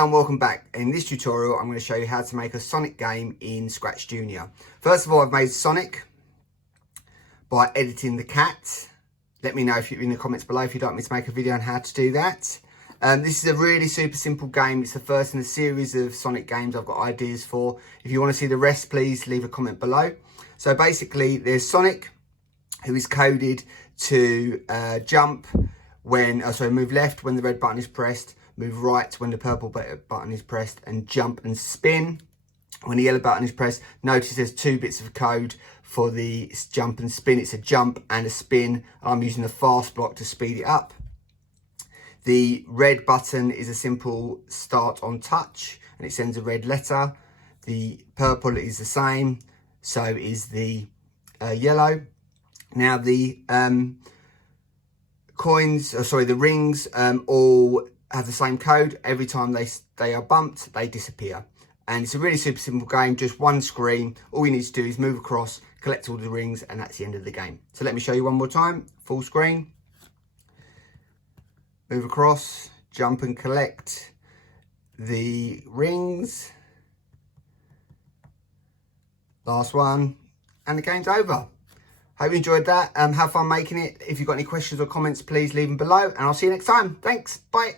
Hello and welcome back. In this tutorial, I'm going to show you how to make a Sonic game in ScratchJr. First of all, I've made Sonic by editing the cat. Let me know if you're in the comments below if you'd like me to make a video on how to do that. This is a really super simple game. It's the first in a series of Sonic games I've got ideas for. If you want to see the rest, please leave a comment below. So basically, there's Sonic, who is coded to move left when the red button is pressed, move right when the purple button is pressed, and jump and spin when the yellow button is pressed. Notice there's two bits of code for the jump and spin. It's a jump and a spin. I'm using the fast block to speed it up. The red button is a simple start on touch and it sends a red letter. The purple is the same, so is the yellow. Now the the rings all have the same code. Every time they are bumped, they disappear. And it's a really super simple game, just one screen. All you need to do is move across, collect all the rings, and that's the end of the game. So let me show you one more time. Full screen. Move across, jump and collect the rings. Last one, and the game's over. Hope you enjoyed that. Have fun making it. If you've got any questions or comments, please leave them below, and I'll see you next time. Thanks. Bye.